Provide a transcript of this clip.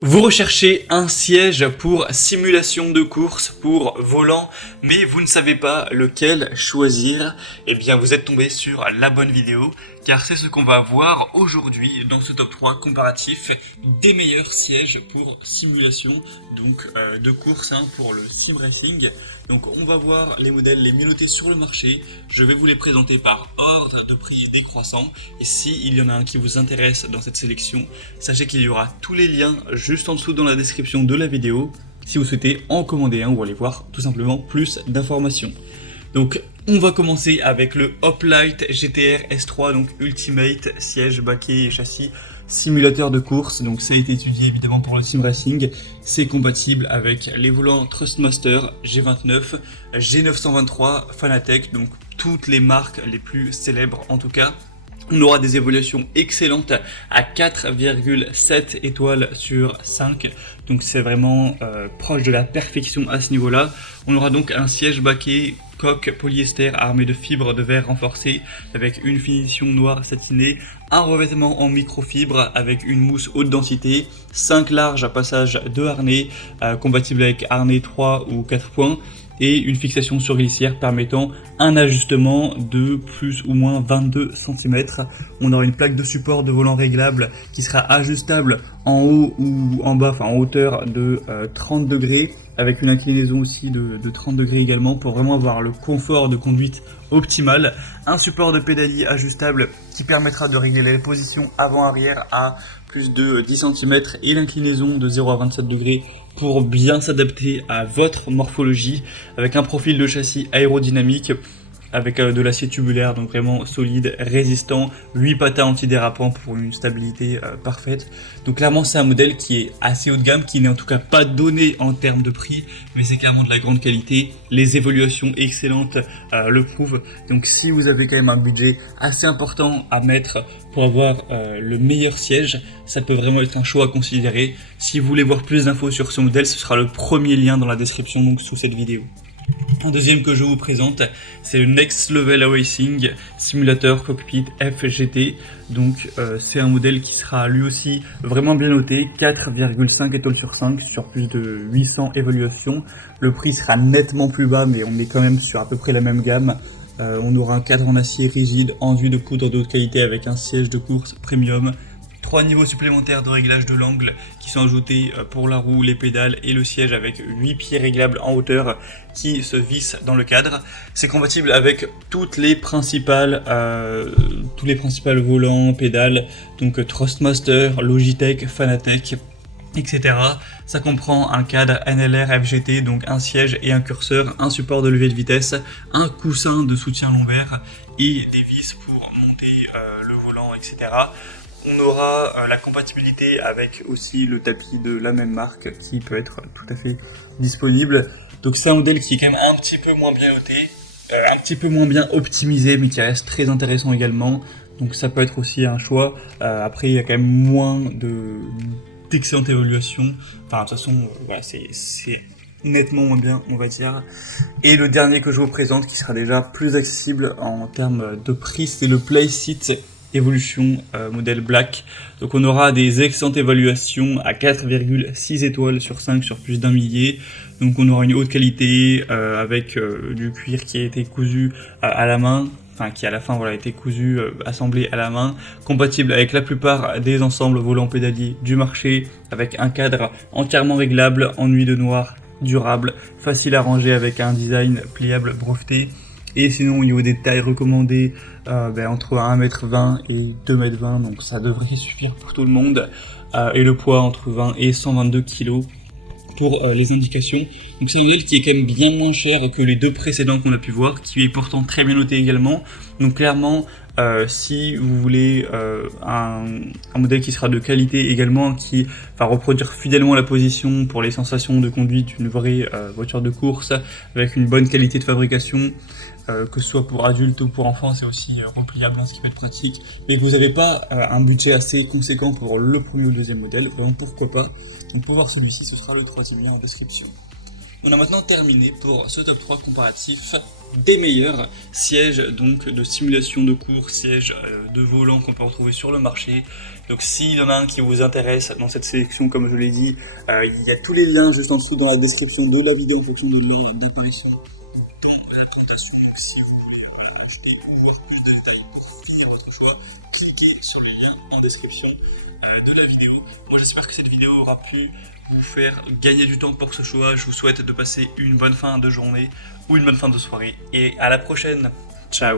Vous recherchez un siège pour simulation de course pour volant, mais vous ne savez pas lequel choisir. Eh bien, vous êtes tombé sur la bonne vidéo, car c'est ce qu'on va voir aujourd'hui dans ce top 3 comparatif des meilleurs sièges pour simulation de course pour le sim racing. Donc on va voir les modèles les mieux notés sur le marché. Je vais vous les présenter par ordre de prix décroissant. Et s'il y en a un qui vous intéresse dans cette sélection, sachez qu'il y aura tous les liens juste en dessous dans la description de la vidéo si vous souhaitez en commander un ou aller voir tout simplement plus d'informations. Donc on va commencer avec le Hoplite GTR S3, donc Ultimate, siège, baquet et châssis, simulateur de course. Donc ça a été étudié évidemment pour le sim racing. C'est compatible avec les volants Thrustmaster, G29, G923, Fanatec, donc toutes les marques les plus célèbres en tout cas. On aura des évaluations excellentes à 4,7 étoiles sur 5. Donc c'est vraiment proche de la perfection à ce niveau-là. On aura donc un siège baquet coque polyester armé de fibres de verre renforcées avec une finition noire satinée, un revêtement en microfibre avec une mousse haute densité, 5 larges à passage de harnais, compatible avec harnais 3 ou 4 points, et une fixation sur glissière permettant un ajustement de plus ou moins 22 cm. On aura une plaque de support de volant réglable qui sera ajustable en haut ou en bas, enfin en hauteur de 30 degrés, avec une inclinaison aussi de 30 degrés également pour vraiment avoir le confort de conduite optimal. Un support de pédalier ajustable qui permettra de régler les positions avant-arrière à plus de 10 cm et l'inclinaison de 0 à 27 degrés pour bien s'adapter à votre morphologie, avec un profil de châssis aérodynamique, avec de l'acier tubulaire, donc vraiment solide, résistant, 8 patins antidérapants pour une stabilité parfaite. Donc clairement c'est un modèle qui est assez haut de gamme, qui n'est en tout cas pas donné en termes de prix, mais c'est clairement de la grande qualité, les évaluations excellentes le prouvent. Donc si vous avez quand même un budget assez important à mettre pour avoir le meilleur siège, ça peut vraiment être un choix à considérer. Si vous voulez voir plus d'infos sur ce modèle, ce sera le premier lien dans la description donc sous cette vidéo. Un deuxième que je vous présente, c'est le Next Level Racing Simulator Cockpit FGT. Donc c'est un modèle qui sera lui aussi vraiment bien noté, 4,5 étoiles sur 5 sur plus de 800 évaluations. Le prix sera nettement plus bas, mais on est quand même sur à peu près la même gamme. On aura un cadre en acier rigide, enduit de poudre de haute qualité avec un siège de course premium. 3 niveaux supplémentaires de réglage de l'angle qui sont ajoutés pour la roue, les pédales et le siège, avec 8 pieds réglables en hauteur qui se vissent dans le cadre. C'est compatible avec tous les principales volants, pédales, donc Thrustmaster, Logitech, Fanatec, etc. Ça comprend un cadre NLR FGT, donc un siège et un curseur, un support de levée de vitesse, un coussin de soutien lombaire et des vis pour monter le volant, etc. On aura la compatibilité avec aussi le tapis de la même marque qui peut être tout à fait disponible. Donc c'est un modèle qui est quand même un petit peu moins bien noté, un petit peu moins bien optimisé, mais qui reste très intéressant également. Donc ça peut être aussi un choix. Après il y a quand même moins d'excellente évaluation. Enfin de toute façon voilà, c'est nettement moins bien, on va dire. Et le dernier que je vous présente, qui sera déjà plus accessible en termes de prix, c'est le Playseat Evolution modèle Black. Donc on aura des excellentes évaluations à 4,6 étoiles sur 5 sur plus d'un millier. Donc on aura une haute qualité avec du cuir qui a été cousu à la main, enfin qui à la fin voilà a été cousu, assemblé à la main, compatible avec la plupart des ensembles volants pédaliers du marché, avec un cadre entièrement réglable en nuit de noir, durable, facile à ranger avec un design pliable breveté. Et sinon au niveau des tailles recommandées, entre 1m20 et 2m20, donc ça devrait suffire pour tout le monde. Et le poids entre 20 et 122 kg pour les indications. Donc c'est un modèle qui est quand même bien moins cher que les deux précédents qu'on a pu voir, qui est pourtant très bien noté également. Donc clairement, si vous voulez un modèle qui sera de qualité également, qui va reproduire fidèlement la position pour les sensations de conduite d'une vraie voiture de course, avec une bonne qualité de fabrication, que ce soit pour adultes ou pour enfants, c'est aussi repliable, ce qui peut être pratique, mais que vous n'avez pas un budget assez conséquent pour le premier ou le deuxième modèle, vraiment pourquoi pas. Donc pour voir celui-ci, ce sera le troisième lien en description. On a maintenant terminé pour ce top 3 comparatif des meilleurs sièges donc de simulation de cours, sièges de volant qu'on peut retrouver sur le marché. Donc s'il y en a un qui vous intéresse dans cette sélection, comme je l'ai dit, il y a tous les liens juste en dessous dans la description de la vidéo en fonction de l'ordre d'apparition dans la présentation. Donc si vous voulez acheter ou voir plus de détails pour finir votre choix, cliquez sur les liens en description de la vidéo. Moi j'espère que cette vidéo aura pu vous faire gagner du temps pour ce choix. Je vous souhaite de passer une bonne fin de journée ou une bonne fin de soirée et à la prochaine. Ciao.